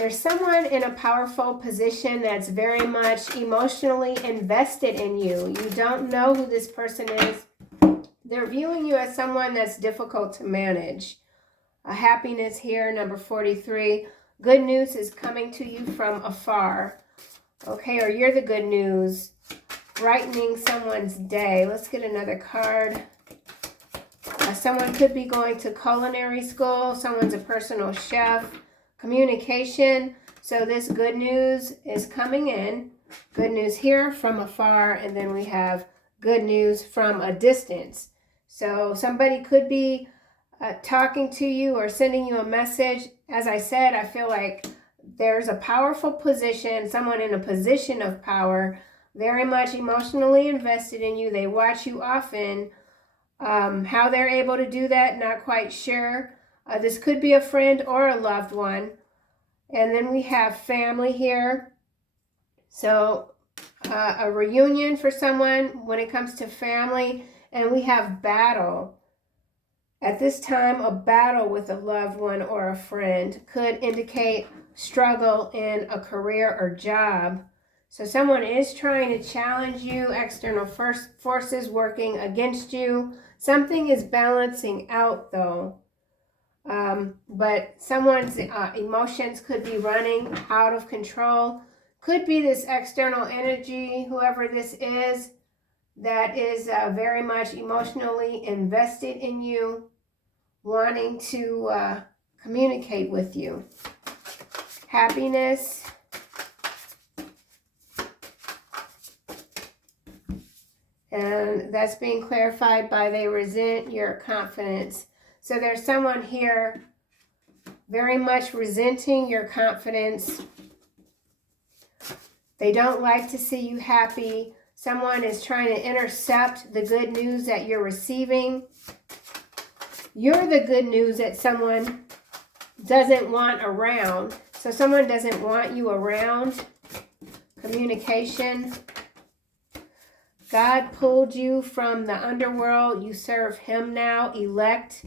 There's someone in a powerful position that's very much emotionally invested in you. You don't know who this person is. They're viewing you as someone that's difficult to manage. A happiness here, number 43. Good news is coming to you from afar. Okay, or you're the good news. Brightening someone's day. Let's get another card. Someone could be going to culinary school. Someone's a personal chef. Communication. So this good news is coming in. Good news here from afar. And then we have good news from a distance. So somebody could be talking to you or sending you a message. As I said, I feel like there's a powerful position, someone in a position of power, very much emotionally invested in you. They watch you often. How they're able to do that, not quite sure. This could be a friend or a loved one. And then we have family here. So a reunion for someone when it comes to family. And we have battle. At this time, a battle with a loved one or a friend could indicate struggle in a career or job. So someone is trying to challenge you, external forces working against you. Something is balancing out though. But someone's emotions could be running out of control. Could be this external energy, whoever this is, that is very much emotionally invested in you, wanting to communicate with you. Happiness. And that's being clarified by they resent your confidence. So there's someone here very much resenting your confidence. They don't like to see you happy. Someone is trying to intercept the good news that you're receiving. You're the good news that someone doesn't want around. So someone doesn't want you around. Communication. God pulled you from the underworld. You serve him now. Elect.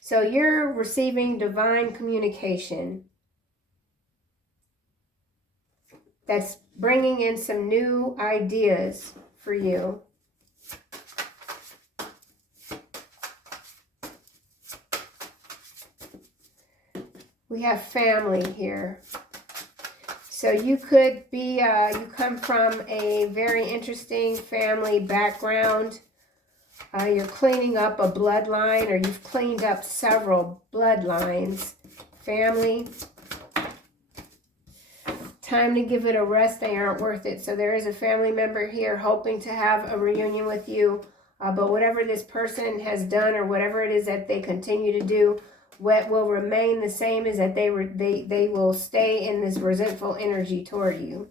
So you're receiving divine communication. That's bringing in some new ideas for you. We have family here. So you could be, you come from a very interesting family background. You're cleaning up a bloodline, or you've cleaned up several bloodlines. Family. Time to give it a rest. They aren't worth it. So there is a family member here hoping to have a reunion with you. But whatever this person has done, or whatever it is that they continue to do, what will remain the same is that they will stay in this resentful energy toward you.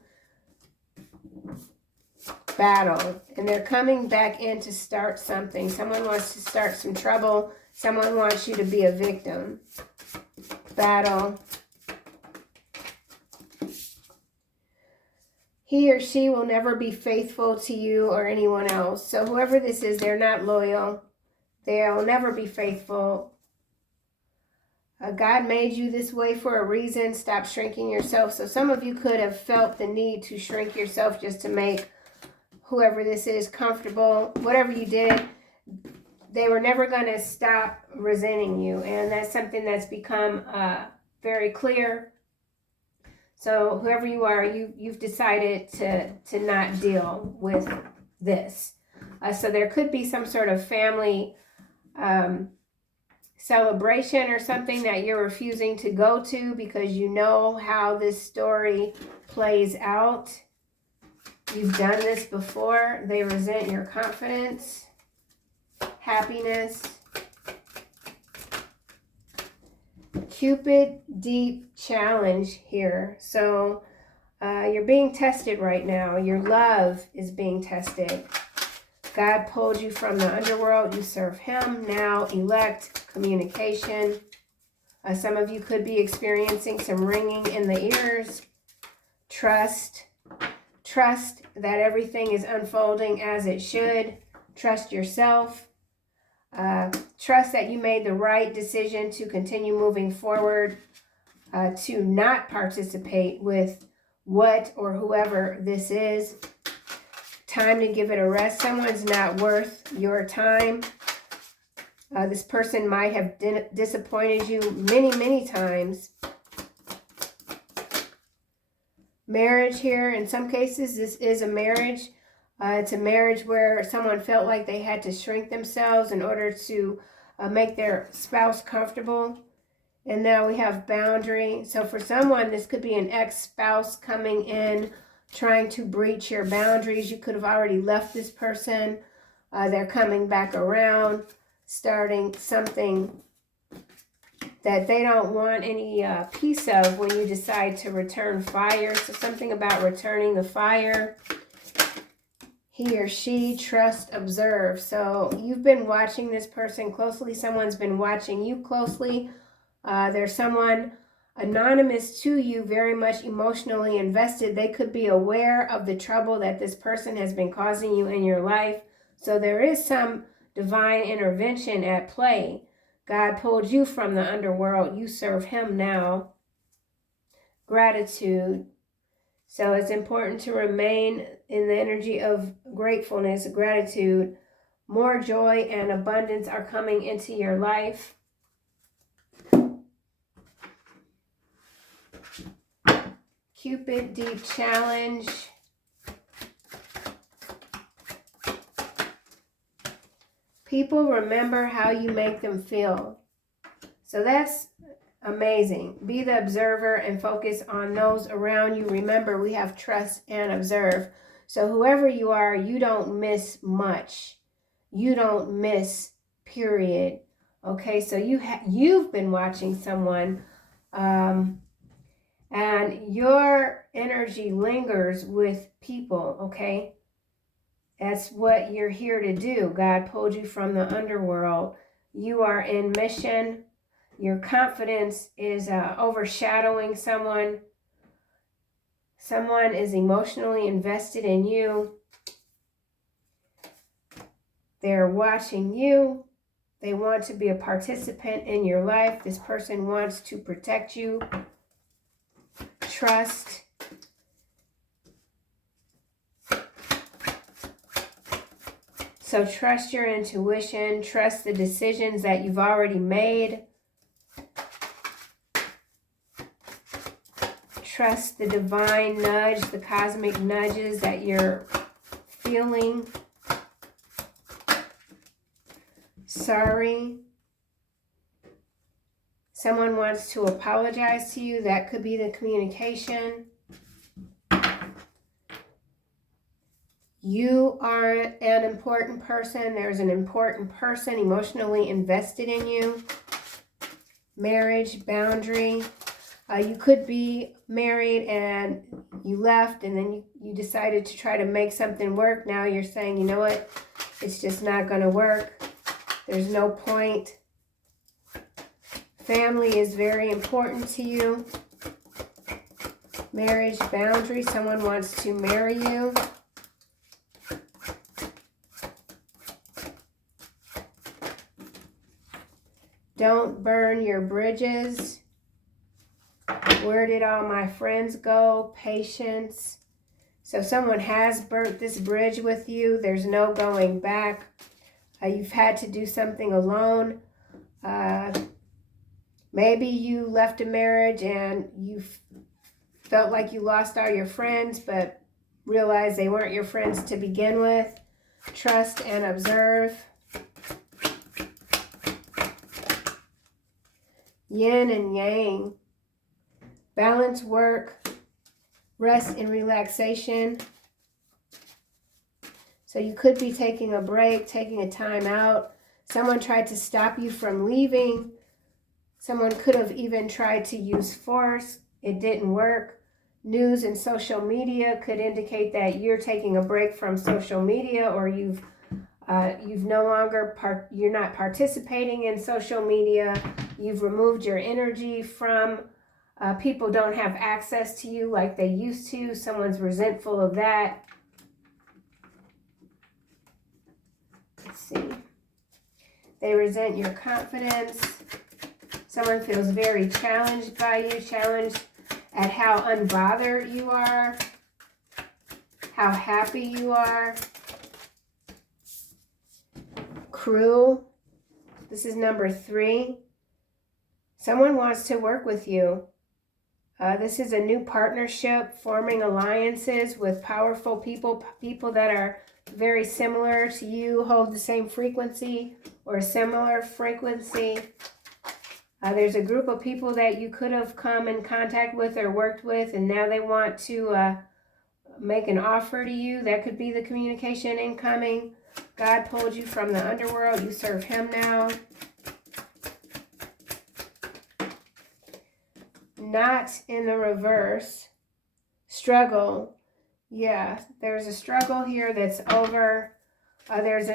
Battle. And they're coming back in to start something. Someone wants to start some trouble. Someone wants you to be a victim. Battle. He or she will never be faithful to you or anyone else. So whoever this is, they're not loyal. They'll never be faithful. God made you this way for a reason. Stop shrinking yourself. So some of you could have felt the need to shrink yourself just to make whoever this is comfortable. Whatever you did, they were never going to stop resenting you. And that's something that's become very clear. So whoever you are, you've decided to not deal with this. So there could be some sort of family celebration or something that you're refusing to go to because you know how this story plays out. You've done this before. They resent your confidence, happiness. Cupid deep challenge here. So you're being tested right now. Your love is being tested. God pulled you from the underworld. You serve him. Now elect communication. Some of you could be experiencing some ringing in the ears. Trust. Trust that everything is unfolding as it should. Trust yourself. Trust that you made the right decision to continue moving forward. to not participate with what or whoever this is. Time to give it a rest. Someone's not worth your time. This person might have disappointed you many, many times. Marriage here, in some cases, this is a marriage. It's a marriage where someone felt like they had to shrink themselves in order to make their spouse comfortable. And now we have boundary. So for someone, this could be an ex-spouse coming in, trying to breach your boundaries. You could have already left this person. They're coming back around, starting something that they don't want any piece of when you decide to return fire. So something about returning the fire. He or she, trust, observe. So you've been watching this person closely. Someone's been watching you closely. There's someone anonymous to you, very much emotionally invested. They could be aware of the trouble that this person has been causing you in your life. So there is some divine intervention at play. God pulled you from the underworld. You serve him now. Gratitude. So it's important to remain in the energy of gratefulness, gratitude. More joy and abundance are coming into your life. Cupid, deep challenge. People remember how you make them feel. So that's amazing. Be the observer and focus on those around you. Remember, we have trust and observe. So whoever you are, you don't miss much. You don't miss, period. Okay, so you've been watching someone, and your energy lingers with people, okay? That's what you're here to do. God pulled you from the underworld. You are in mission. Your confidence is overshadowing someone. Someone is emotionally invested in you. They're watching you. They want to be a participant in your life. This person wants to protect you. Trust. So trust your intuition. Trust the decisions that you've already made. Trust the divine nudge, the cosmic nudges that you're feeling. Sorry. Someone wants to apologize to you. That could be the communication. You are an important person. There's an important person emotionally invested in you. Marriage, boundary. You could be married and you left and then you decided to try to make something work. Now you're saying, you know what? It's just not going to work. There's no point. Family is very important to you. Marriage, boundary. Someone wants to marry you. Don't burn your bridges. Where did all my friends go? Patience. So someone has burnt this bridge with you. There's no going back. You've had to do something alone. Maybe you left a marriage and you felt like you lost all your friends, but realized they weren't your friends to begin with. Trust and observe. Yin and yang. Balance, work, rest and relaxation. So you could be taking a break, taking a time out. Someone tried to stop you from leaving. Someone could have even tried to use force. It didn't work. News and social media could indicate that you're taking a break from social media, or you've no longer you're not participating in social media. You've removed your energy from people don't have access to you like they used to. Someone's resentful of that. Let's see. They resent your confidence. Someone feels very challenged by you, challenged at how unbothered you are, how happy you are. Cruel. This is number 3. Someone wants to work with you. This is a new partnership, forming alliances with powerful people, people that are very similar to you, hold the same frequency or a similar frequency. There's a group of people that you could have come in contact with or worked with, and now they want to make an offer to you. That could be the communication incoming. God pulled you from the underworld. You serve him now. Not in the reverse. Struggle. Yeah, there's a struggle here that's over. There's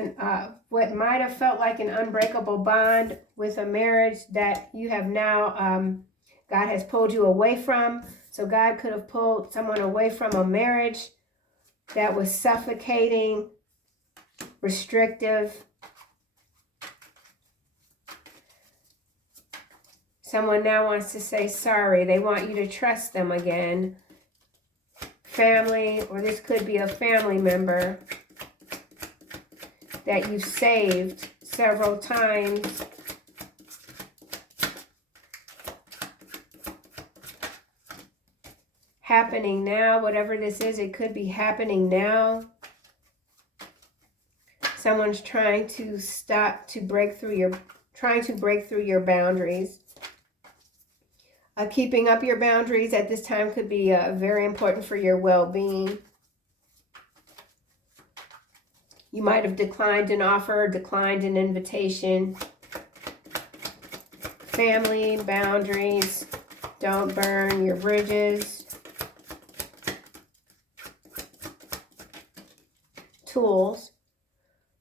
what might have felt like an unbreakable bond with a marriage that you have now, God has pulled you away from. So God could have pulled someone away from a marriage that was suffocating, restrictive. Someone now wants to say sorry. They want you to trust them again. Family, or this could be a family member that you've saved several times. Happening now, whatever this is, it could be happening now. Someone's trying to break through your boundaries. Keeping up your boundaries at this time could be very important for your well-being. You might have declined an offer, declined an invitation. Family, boundaries, don't burn your bridges. Tools,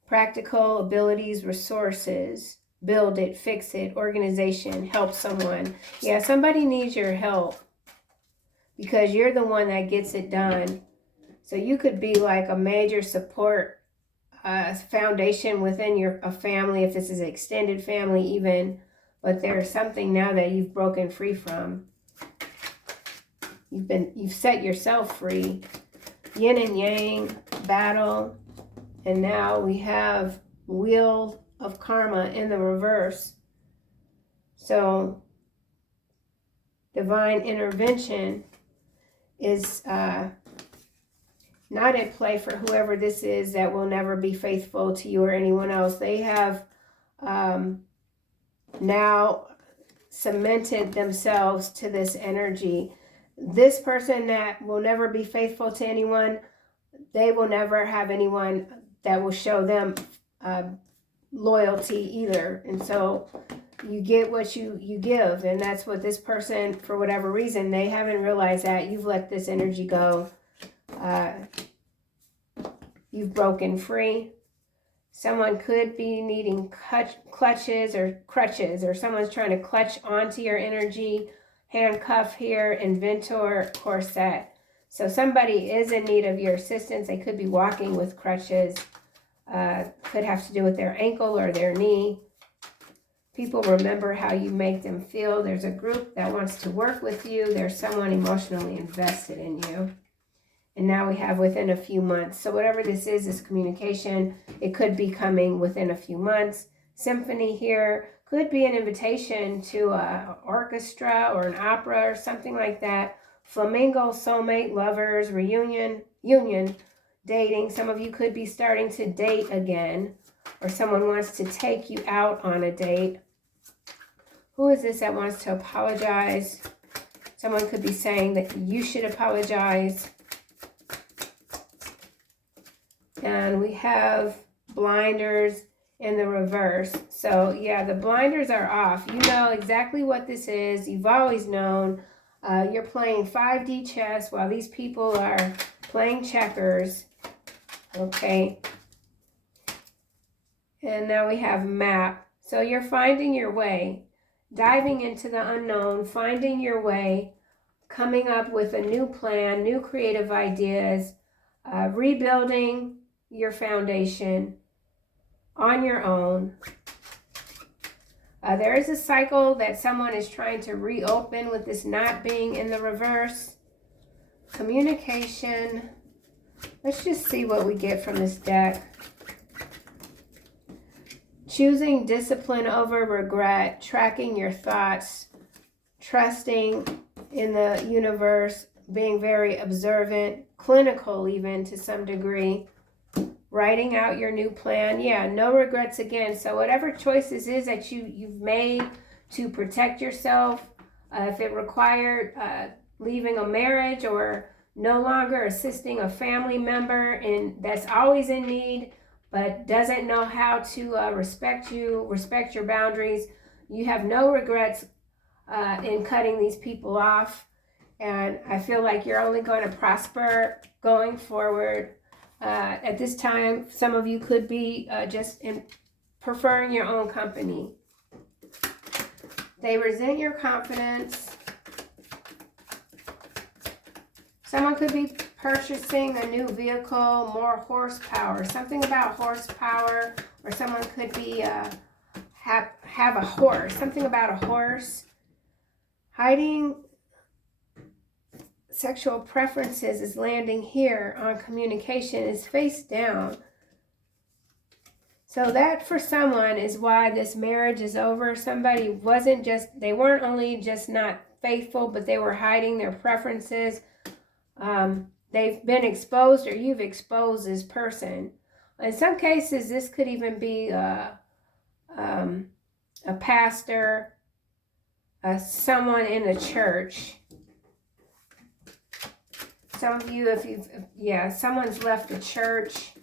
practical abilities, resources. Build it, fix it, organization, help someone. Yeah, somebody needs your help because you're the one that gets it done. So you could be like a major support foundation within a family, if this is an extended family even, but there's something now that you've broken free from. You've set yourself free. Yin and yang, battle, and now we have wheel of karma in the reverse. So divine intervention is not at play for whoever this is that will never be faithful to you or anyone else. They have now cemented themselves to this energy. This person that will never be faithful to anyone, they will never have anyone that will show them loyalty either. And so you get what you give, and that's what this person, for whatever reason, they haven't realized that you've let this energy go. You've broken free. Someone could be needing clutches or crutches, or someone's trying to clutch onto your energy. Handcuff here, inventor, corset. So somebody is in need of your assistance. They could be walking with crutches. Could have to do with their ankle or their knee. People remember how you make them feel. There's a group that wants to work with you. There's someone emotionally invested in you. And now we have within a few months. So whatever this is communication. It could be coming within a few months. Symphony here could be an invitation to an orchestra or an opera or something like that. Flamingo, soulmate, lovers, reunion, union, dating. Some of you could be starting to date again, or someone wants to take you out on a date. Who is this that wants to apologize? Someone could be saying that you should apologize. And we have blinders in the reverse. So yeah, the blinders are off. You know exactly what this is. You've always known. You're playing 5D chess while these people are playing checkers. Okay. And now we have map. So you're finding your way, diving into the unknown, finding your way, coming up with a new plan, new creative ideas, rebuilding your foundation on your own. There is a cycle that someone is trying to reopen with this not being in the reverse. Communication. Let's just see what we get from this deck. Choosing discipline over regret, tracking your thoughts, trusting in the universe, being very observant, clinical even to some degree, writing out your new plan. Yeah, no regrets again. So whatever choices is that you've made to protect yourself, if it required leaving a marriage or no longer assisting a family member and that's always in need but doesn't know how to respect your boundaries, you have no regrets in cutting these people off. And I feel like you're only going to prosper going forward. At this time, some of you could be preferring your own company. They resent your confidence. Someone could be purchasing a new vehicle, more horsepower, something about horsepower, or someone could be have a horse, something about a horse. Hiding sexual preferences is landing here on communication, is face down. So that for someone is why this marriage is over. Somebody they weren't only just not faithful, but they were hiding their preferences. They've been exposed, or you've exposed this person. In some cases, this could even be a pastor, someone in the church. Some of you, someone's left the church.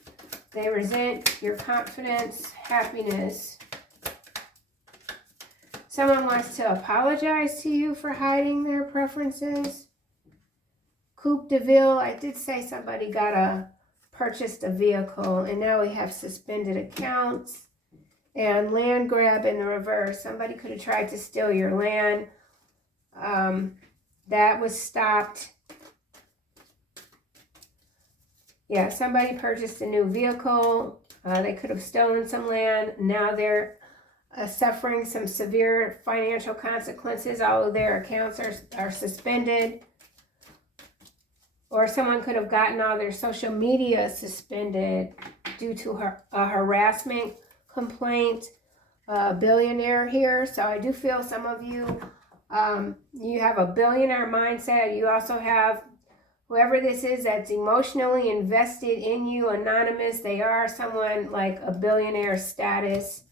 They resent your confidence, happiness. Someone wants to apologize to you for hiding their preferences. Coupe de Ville, I did say somebody purchased a vehicle, and now we have suspended accounts. And land grab in the reverse. Somebody could have tried to steal your land. That was stopped. Yeah, somebody purchased a new vehicle. They could have stolen some land. Now they're suffering some severe financial consequences. All of their accounts are suspended. Or someone could have gotten all their social media suspended due to a harassment complaint. Billionaire here. So I do feel some of you, you have a billionaire mindset. You also have whoever this is that's emotionally invested in you, anonymous. They are someone like a billionaire status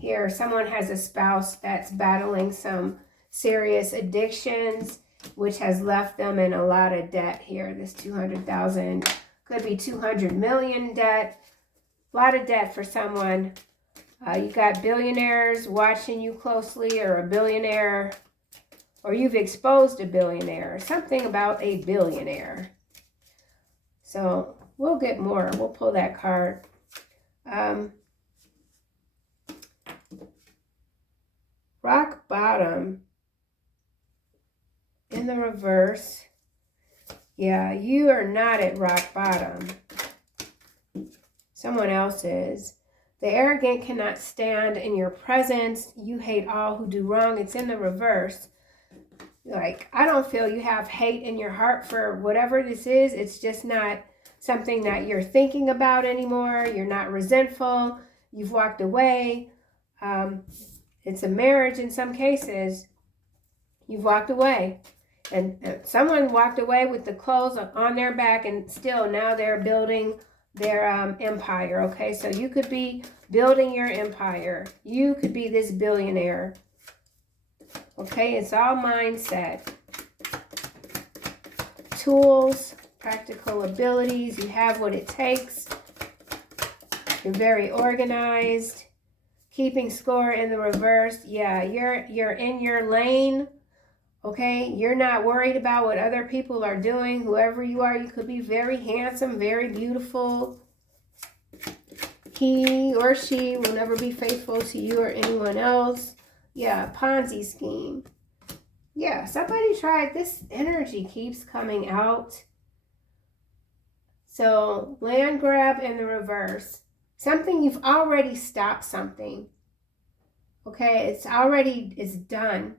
here. Someone has a spouse that's battling some serious addictions, which has left them in a lot of debt here. This 200,000 could be 200 million debt. A lot of debt for someone. You got billionaires watching you closely, or a billionaire, or you've exposed a billionaire. Something about a billionaire. So we'll get more. We'll pull that card. Rock bottom. In the reverse, yeah, you are not at rock bottom. Someone else is. The arrogant cannot stand in your presence. You hate all who do wrong. It's in the reverse. Like, I don't feel you have hate in your heart for whatever this is. It's just not something that you're thinking about anymore. You're not resentful. You've walked away. It's a marriage in some cases. You've walked away. And someone walked away with the clothes on their back, and still now they're building their empire, okay? So you could be building your empire. You could be this billionaire. Okay, it's all mindset. Tools, practical abilities. You have what it takes. You're very organized. Keeping score in the reverse. Yeah, you're in your lane. Okay, you're not worried about what other people are doing. Whoever you are, you could be very handsome, very beautiful. He or she will never be faithful to you or anyone else. Yeah, Ponzi scheme. Yeah, somebody tried. This energy keeps coming out. So, land grab in the reverse. Something you've already stopped something. Okay, it's done.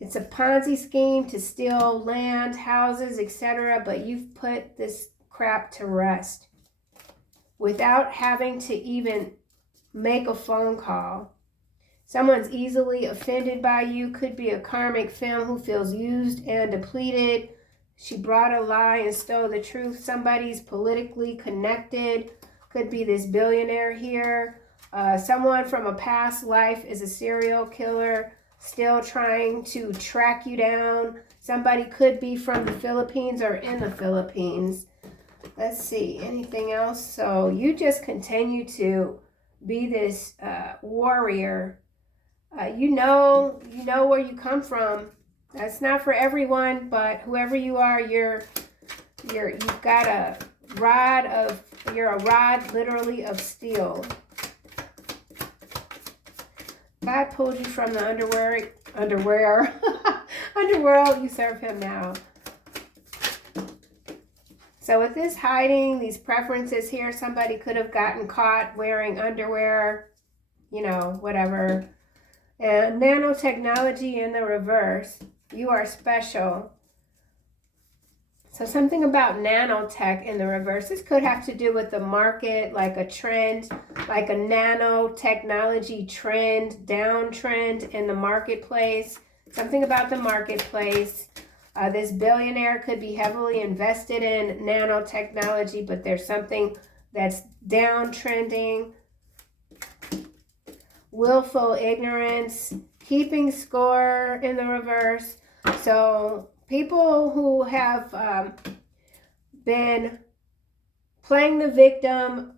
It's a Ponzi scheme to steal land, houses, etc. But you've put this crap to rest without having to even make a phone call. Someone's easily offended by you. Could be a karmic femme who feels used and depleted. She brought a lie and stole the truth. Somebody's politically connected. Could be this billionaire here. Someone from a past life is a serial killer, still trying to track you down. Somebody could be from the Philippines or in the Philippines. Let's see, anything else? So you just continue to be this warrior. You know where you come from. That's not for everyone, but whoever you are, you've got you're a rod literally of steel. God pulled you from the underworld, you serve him now. So with this hiding, these preferences here, somebody could have gotten caught wearing underwear, whatever. And nanotechnology in the reverse. You are special. So something about nanotech in the reverse. This could have to do with the market, like a trend, like a nanotechnology trend, downtrend in the marketplace. Something about the marketplace. This billionaire could be heavily invested in nanotechnology, but there's something that's downtrending. Willful ignorance, keeping score in the reverse. So people who have been playing the victim,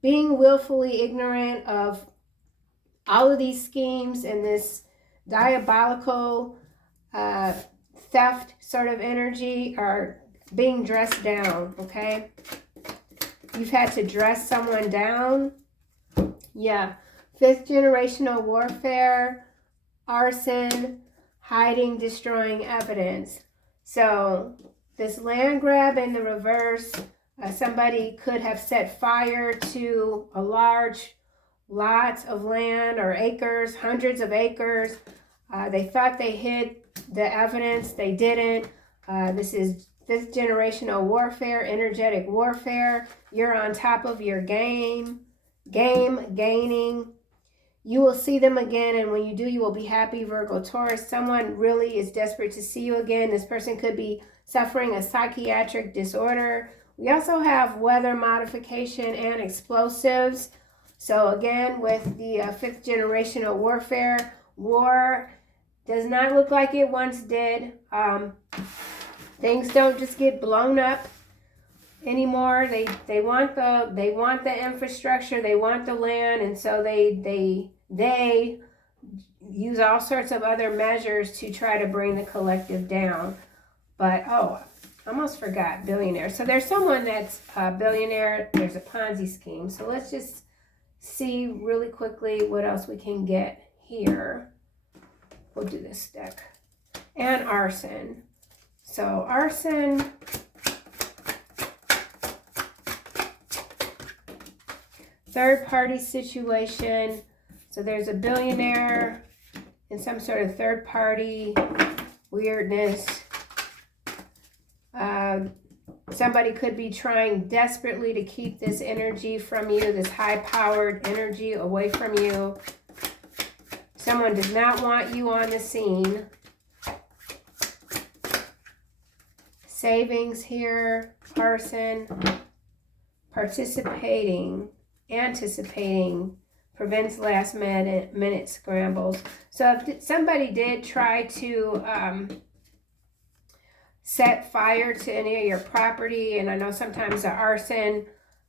being willfully ignorant of all of these schemes and this diabolical theft sort of energy are being dressed down, okay? You've had to dress someone down. Yeah. 5th generational warfare, arson, hiding, destroying evidence. So this land grab in the reverse, somebody could have set fire to a large lot of land or acres, hundreds of acres. They thought they hid the evidence. They didn't. This is 5th generational warfare, energetic warfare. You're on top of your game, gaining. You will see them again, and when you do, you will be happy, Virgo, Taurus. Someone really is desperate to see you again. This person could be suffering a psychiatric disorder. We also have weather modification and explosives. So again, with the 5th generational warfare, war does not look like it once did. Things don't just get blown up anymore. They want the infrastructure, they want the land, and so they use all sorts of other measures to try to bring the collective down. But almost forgot, billionaire. So there's someone that's a billionaire. There's a Ponzi scheme. So let's just see really quickly what else we can get here. We'll do this deck. And arson. So arson. Third party situation. So there's a billionaire and some sort of third party weirdness. Somebody could be trying desperately to keep this energy from you, this high-powered energy away from you. Someone does not want you on the scene. Savings here, arson, anticipating, prevents last minute scrambles. So if somebody did try to set fire to any of your property, and I know sometimes the arson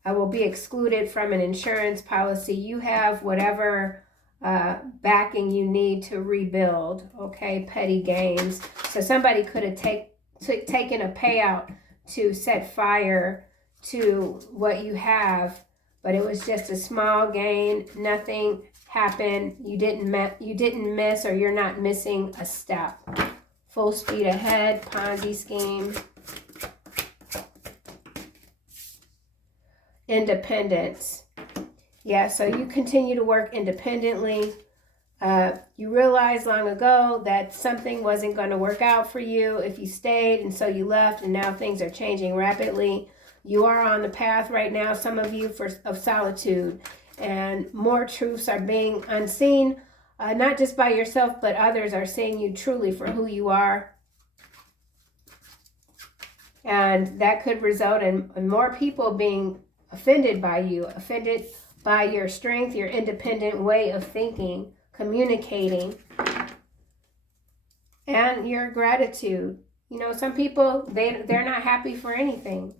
will be excluded from an insurance policy, you have whatever backing you need to rebuild, okay? Petty gains. So somebody could have taken a payout to set fire to what you have, but it was just a small gain. Nothing happened. You didn't miss, or you're not missing a step. Full speed ahead, Ponzi scheme. Independence. Yeah, so you continue to work independently. You realized long ago that something wasn't going to work out for you if you stayed, and so you left, and now things are changing rapidly. You are on the path right now, some of you, of solitude, and more truths are being unseen, not just by yourself, but others are seeing you truly for who you are. And that could result in more people being offended by you, offended by your strength, your independent way of thinking, communicating, and your gratitude. You know, some people, they're not happy for anything.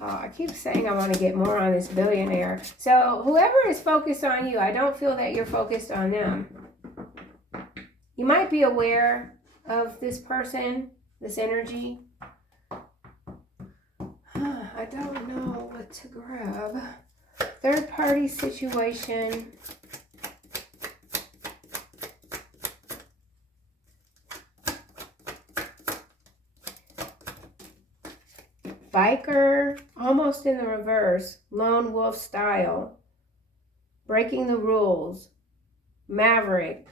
Oh, I keep saying I want to get more on this billionaire. So whoever is focused on you, I don't feel that you're focused on them. You might be aware of this person, this energy. I don't know what to grab. Third party situation. Biker, almost in the reverse, lone wolf style, breaking the rules, maverick.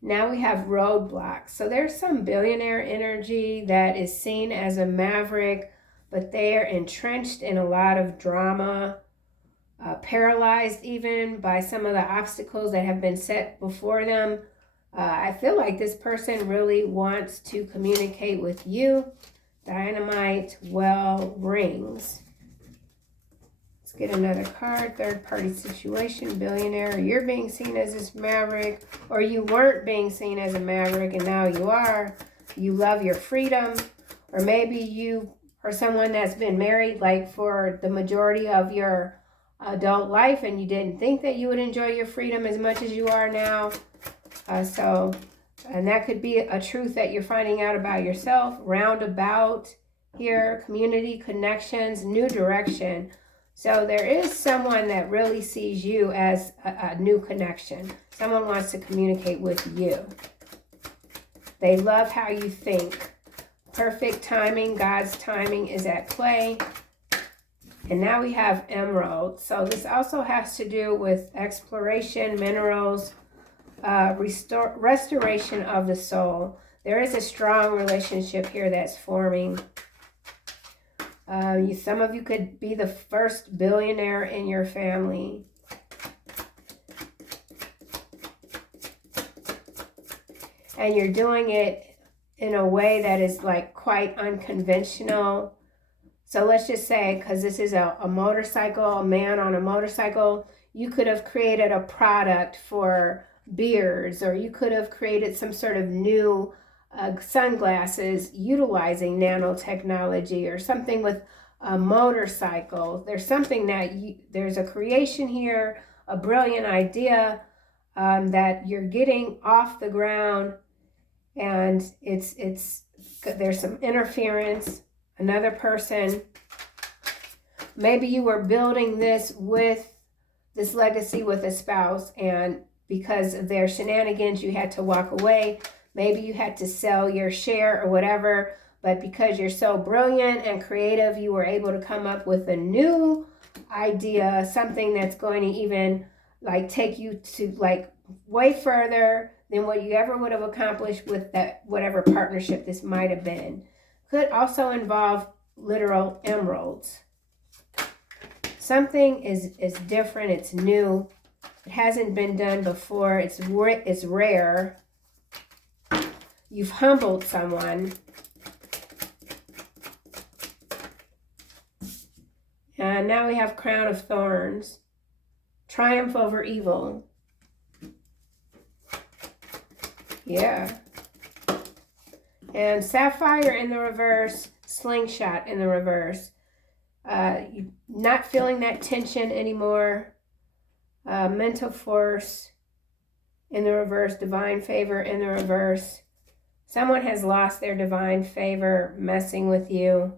Now we have roadblocks. So there's some billionaire energy that is seen as a maverick, but they are entrenched in a lot of drama, paralyzed even by some of the obstacles that have been set before them. I feel like this person really wants to communicate with you. Dynamite, well, rings. Let's get another card. Third party situation, billionaire. You're being seen as this maverick, or you weren't being seen as a maverick and now you are. You love your freedom, or maybe you are someone that's been married like for the majority of your adult life and you didn't think that you would enjoy your freedom as much as you are now. And that could be a truth that you're finding out about yourself. Roundabout here, community connections, new direction. So there is someone that really sees you as a new connection. Someone wants to communicate with you. They love how you think. Perfect timing, God's timing is at play. And now we have emerald. So this also has to do with exploration, minerals, restoration of the soul. There is a strong relationship here that's forming. Some of you could be the first billionaire in your family. And you're doing it in a way that is like quite unconventional. So let's just say, because this is a motorcycle, a man on a motorcycle, you could have created a product for beers, or you could have created some sort of new sunglasses utilizing nanotechnology, or something with a motorcycle. There's something that there's a creation here, a brilliant idea that you're getting off the ground, and there's some interference. Another person, maybe you were building this legacy with a spouse, and because of their shenanigans, you had to walk away. Maybe you had to sell your share or whatever, but because you're so brilliant and creative, you were able to come up with a new idea, something that's going to even like take you to like way further than what you ever would have accomplished with that whatever partnership this might have been. Could also involve literal emeralds. Something is different, it's new. It hasn't been done before. It's rare. You've humbled someone. And now we have Crown of Thorns. Triumph over evil. Yeah. And Sapphire in the reverse. Slingshot in the reverse. Not feeling that tension anymore. Mental force in the reverse, divine favor in the reverse. Someone has lost their divine favor messing with you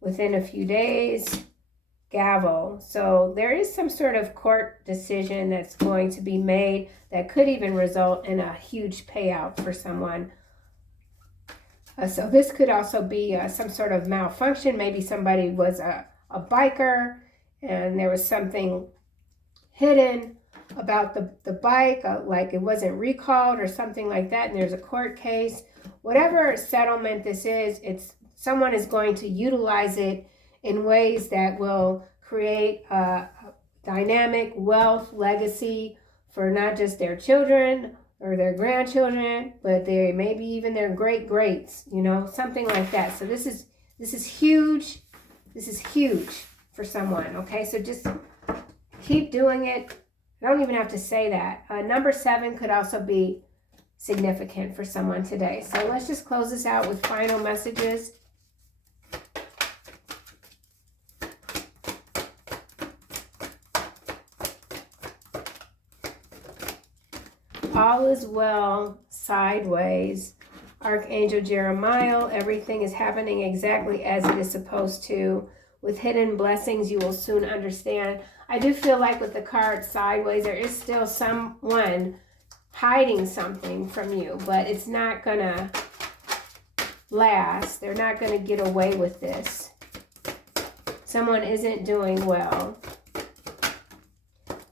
within a few days. Gavel. So there is some sort of court decision that's going to be made that could even result in a huge payout for someone. So this could also be some sort of malfunction. Maybe somebody was a biker and there was something hidden about the bike, like it wasn't recalled or something like that, and there's a court case. Whatever settlement this is, someone is going to utilize it in ways that will create a dynamic wealth legacy for not just their children or their grandchildren, but maybe even their great-greats, you know, something like that. So this is huge. This is huge for someone, okay? So just keep doing it. I don't even have to say that. Number 7 could also be significant for someone today. So let's just close this out with final messages. All is well, sideways. Archangel Jeremiah, everything is happening exactly as it is supposed to. With hidden blessings, you will soon understand. I do feel like with the card sideways, there is still someone hiding something from you, but it's not gonna last. They're not gonna get away with this. Someone isn't doing well.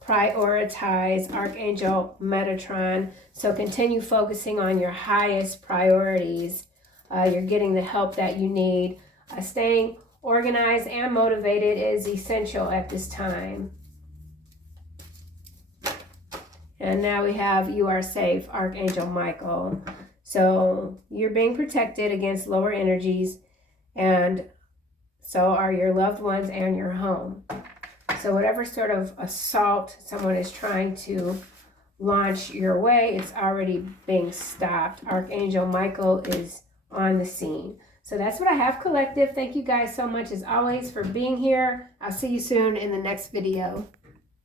Prioritize, Archangel Metatron. So continue focusing on your highest priorities. You're getting the help that you need. Staying organized and motivated is essential at this time. And now we have you are safe, Archangel Michael. So you're being protected against lower energies, and so are your loved ones and your home. So whatever sort of assault someone is trying to launch your way, it's already being stopped. Archangel Michael is on the scene. So that's what I have, collective. Thank you guys so much as always for being here. I'll see you soon in the next video.